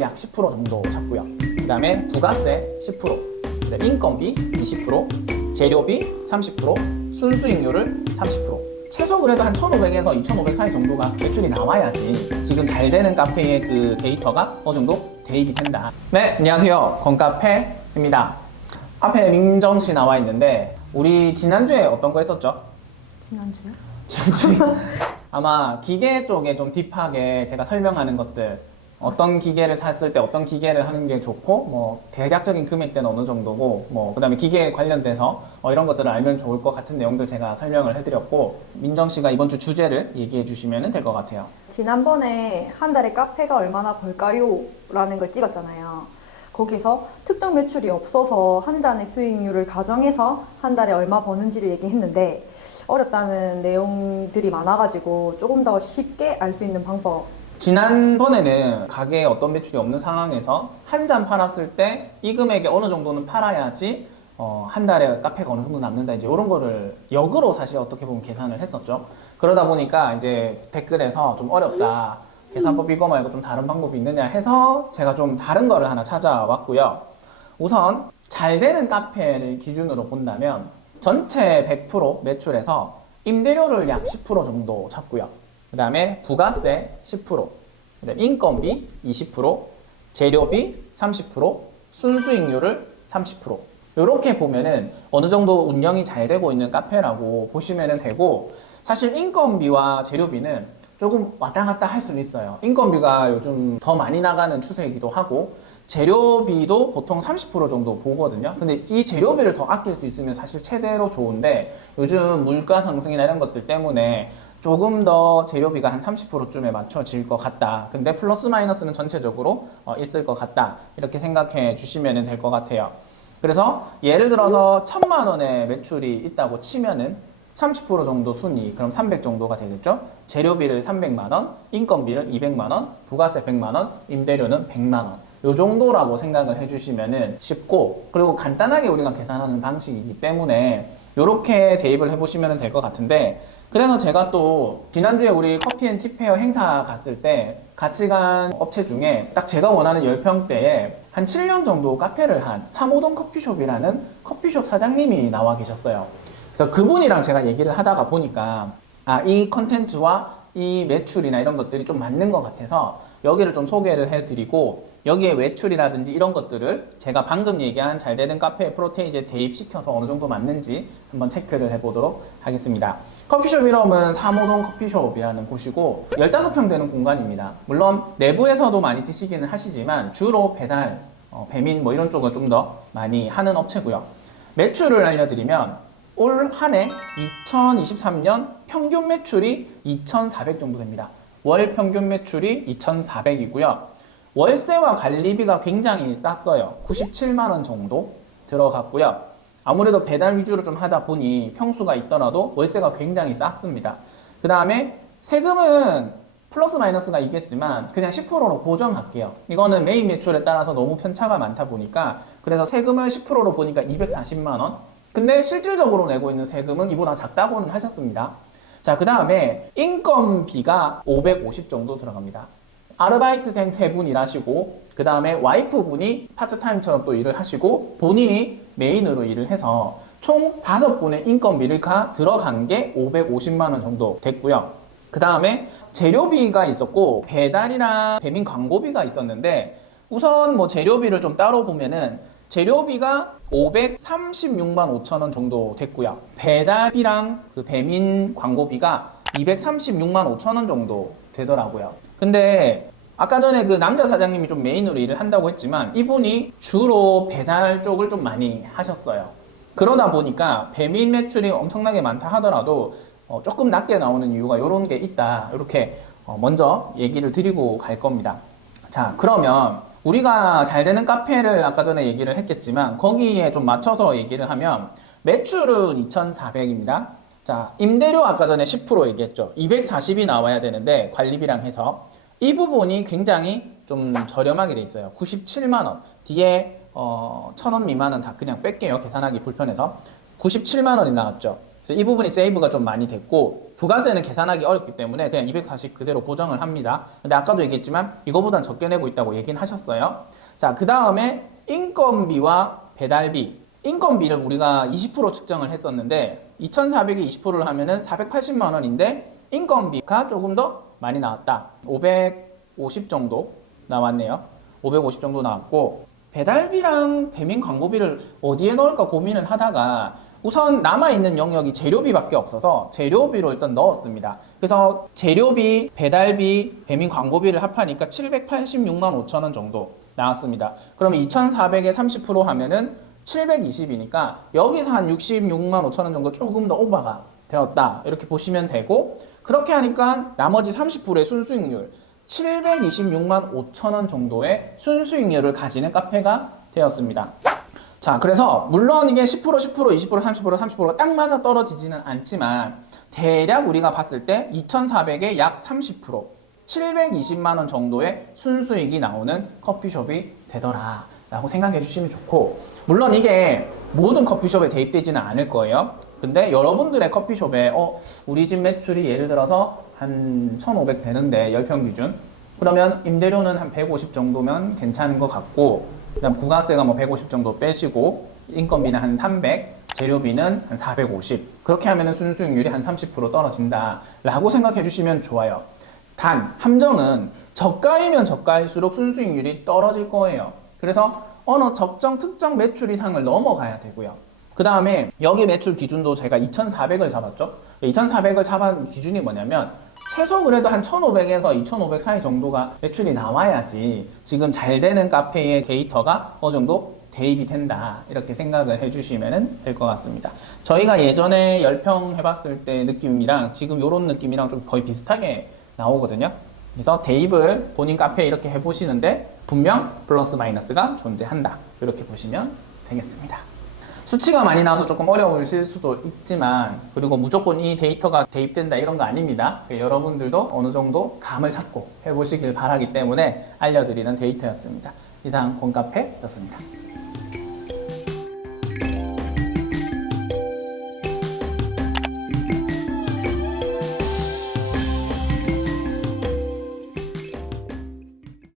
약 10% 정도 잡고요. 그 다음에 부가세 10%, 그다음에 인건비 20%, 재료비 30%, 순수익률을 30%. 최소 그래도 한 1,500에서 2,500 사이 정도가 매출이 나와야지 지금 잘 되는 카페의 그 데이터가 어느 정도 대입이 된다. 네, 안녕하세요. 건카페입니다. 앞에 민정씨 나와 있는데 우리 지난주에 어떤 거 했었죠? 지난주요? 아마 기계 쪽에 좀 딥하게 제가 설명하는 것들, 어떤 기계를 샀을 때 어떤 기계를 하는 게 좋고 뭐 대략적인 금액대는 어느 정도고 뭐 그다음에 기계에 관련돼서 이런 것들을 알면 좋을 것 같은 내용들 제가 설명을 해드렸고, 민정 씨가 이번 주 주제를 얘기해 주시면 될 것 같아요. 지난번에 한 달에 카페가 얼마나 벌까요? 라는 걸 찍었잖아요. 거기서 특정 매출이 없어서 한 잔의 수익률을 가정해서 한 달에 얼마 버는지를 얘기했는데 어렵다는 내용들이 많아가지고 조금 더 쉽게 알 수 있는 방법. 지난번에는 가게에 어떤 매출이 없는 상황에서 한 잔 팔았을 때 이 금액에 어느 정도는 팔아야지 한 달에 카페가 어느 정도 남는다, 이제 이런 거를 역으로 사실 어떻게 보면 계산을 했었죠. 그러다 보니까 이제 댓글에서 좀 어렵다, 계산법 이거 말고 좀 다른 방법이 있느냐 해서 제가 좀 다른 거를 하나 찾아왔고요. 우선 잘 되는 카페를 기준으로 본다면 전체 100% 매출에서 임대료를 약 10% 정도 잡고요. 그 다음에 부가세 10%, 그다음에 인건비 20%, 재료비 30%, 순수익률을 30%. 이렇게 보면은 어느 정도 운영이 잘 되고 있는 카페라고 보시면 되고, 사실 인건비와 재료비는 조금 왔다 갔다 할 수는 있어요. 인건비가 요즘 더 많이 나가는 추세이기도 하고 재료비도 보통 30% 정도 보거든요. 근데 이 재료비를 더 아낄 수 있으면 사실 최대로 좋은데 요즘 물가 상승이나 이런 것들 때문에 조금 더 재료비가 한 30%쯤에 맞춰질 것 같다. 근데 플러스 마이너스는 전체적으로 있을 것 같다. 이렇게 생각해 주시면 될 것 같아요. 그래서 예를 들어서 1,000만 원의 매출이 있다고 치면은 30% 정도 순이익, 그럼 300 정도가 되겠죠? 재료비를 300만 원, 인건비를 200만 원, 부가세 100만 원, 임대료는 100만 원. 요 정도라고 생각을 해주시면 쉽고, 그리고 간단하게 우리가 계산하는 방식이기 때문에 이렇게 대입을 해보시면 될 것 같은데, 그래서 제가 또 지난주에 우리 커피앤티페어 행사 갔을 때 같이 간 업체 중에 딱 제가 원하는 10평대에 한 7년 정도 카페를 한 삼호동 커피숍이라는 커피숍 사장님이 나와 계셨어요. 그래서 그분이랑 제가 얘기를 하다가 보니까 이 컨텐츠와 이 매출이나 이런 것들이 좀 맞는 것 같아서 여기를 좀 소개를 해드리고, 여기에 매출이라든지 이런 것들을 제가 방금 얘기한 잘 되는 카페 프로테이지에 대입시켜서 어느 정도 맞는지 한번 체크를 해보도록 하겠습니다. 커피숍 이름은 삼호동 커피숍이라는 곳이고 15평 되는 공간입니다. 물론 내부에서도 많이 드시기는 하시지만 주로 배달, 배민 뭐 이런 쪽을 좀 더 많이 하는 업체고요. 매출을 알려드리면 올 한 해 2023년 평균 매출이 2,400 정도 됩니다. 월 평균 매출이 2,400이고요. 월세와 관리비가 굉장히 쌌어요. 97만 원 정도 들어갔고요. 아무래도 배달 위주로 좀 하다 보니 평수가 있더라도 월세가 굉장히 쌌습니다. 그 다음에 세금은 플러스 마이너스가 있겠지만 그냥 10%로 고정할게요. 이거는 메인 매출에 따라서 너무 편차가 많다 보니까, 그래서 세금을 10%로 보니까 240만 원. 근데 실질적으로 내고 있는 세금은 이보다 작다고는 하셨습니다. 자, 그 다음에 인건비가 550 정도 들어갑니다. 아르바이트생 3분 일하시고 그 다음에 와이프분이 파트타임처럼 또 일을 하시고 본인이 메인으로 일을 해서 총 5분의 인건비가 들어간 게 550만 원 정도 됐고요. 그 다음에 재료비가 있었고 배달이랑 배민 광고비가 있었는데, 우선 뭐 재료비를 좀 따로 보면은 재료비가 536만 5천 원 정도 됐고요. 배달비랑 그 배민 광고비가 236만 5천 원 정도 되더라고요. 근데 아까 전에 그 남자 사장님이 좀 메인으로 일을 한다고 했지만 이분이 주로 배달 쪽을 좀 많이 하셨어요. 그러다 보니까 배민 매출이 엄청나게 많다 하더라도 조금 낮게 나오는 이유가 이런 게 있다. 이렇게 먼저 얘기를 드리고 갈 겁니다. 자, 그러면 우리가 잘 되는 카페를 아까 전에 얘기를 했겠지만 거기에 좀 맞춰서 얘기를 하면 매출은 2,400입니다. 자, 임대료 아까 전에 10% 얘기했죠. 240이 나와야 되는데 관리비랑 해서 이 부분이 굉장히 좀 저렴하게 돼 있어요. 97만 원. 뒤에 1,000원 미만은 다 그냥 뺄게요. 계산하기 불편해서. 97만 원이 나왔죠. 그래서 이 부분이 세이브가 좀 많이 됐고, 부가세는 계산하기 어렵기 때문에 그냥 240 그대로 고정을 합니다. 근데 아까도 얘기했지만 이거보단 적게 내고 있다고 얘기는 하셨어요. 자, 그 다음에 인건비와 배달비. 인건비를 우리가 20% 측정을 했었는데 2,400이 20%를 하면은 480만 원인데 인건비가 조금 더 많이 나왔다. 550 정도 나왔네요. 550 정도 나왔고, 배달비랑 배민 광고비를 어디에 넣을까 고민을 하다가 우선 남아있는 영역이 재료비밖에 없어서 재료비로 일단 넣었습니다. 그래서 재료비, 배달비, 배민 광고비를 합하니까 786만 5천 원 정도 나왔습니다. 그러면 2,400에 30% 하면은 720이니까 여기서 한 66만 5천 원 정도 조금 더 오버가 되었다. 이렇게 보시면 되고, 그렇게 하니까 나머지 30%의 순수익률 726만 5천 원 정도의 순수익률을 가지는 카페가 되었습니다. 자, 그래서 물론 이게 10%, 10%, 20%, 30%, 30%가 딱 맞아 떨어지지는 않지만 대략 우리가 봤을 때 2,400에 약 30%, 720만 원 정도의 순수익이 나오는 커피숍이 되더라 라고 생각해 주시면 좋고, 물론 이게 모든 커피숍에 대입되지는 않을 거예요. 근데 여러분들의 커피숍에 우리 집 매출이 예를 들어서 한 1,500 되는데 10평 기준, 그러면 임대료는 한 150 정도면 괜찮은 것 같고, 그다음 부가세가 뭐 150 정도 빼시고 인건비는 한 300, 재료비는 한 450, 그렇게 하면은 순수익률이 한 30% 떨어진다 라고 생각해 주시면 좋아요. 단 함정은 저가이면 저가일수록 순수익률이 떨어질 거예요. 그래서 어느 특정 매출 이상을 넘어가야 되고요. 그 다음에 여기 매출 기준도 제가 2,400을 잡았죠. 2,400을 잡은 기준이 뭐냐면 최소 그래도 한 1,500에서 2,500 사이 정도가 매출이 나와야지 지금 잘 되는 카페의 데이터가 어느 정도 대입이 된다, 이렇게 생각을 해주시면 될 것 같습니다. 저희가 예전에 10평 해봤을 때 느낌이랑 지금 이런 느낌이랑 좀 거의 비슷하게 나오거든요. 그래서 대입을 본인 카페에 이렇게 해보시는데 분명 플러스 마이너스가 존재한다, 이렇게 보시면 되겠습니다. 수치가 많이 나와서 조금 어려우실 수도 있지만, 그리고 무조건 이 데이터가 대입된다 이런 거 아닙니다. 여러분들도 어느 정도 감을 잡고 해보시길 바라기 때문에 알려드리는 데이터였습니다. 이상 곰카페였습니다.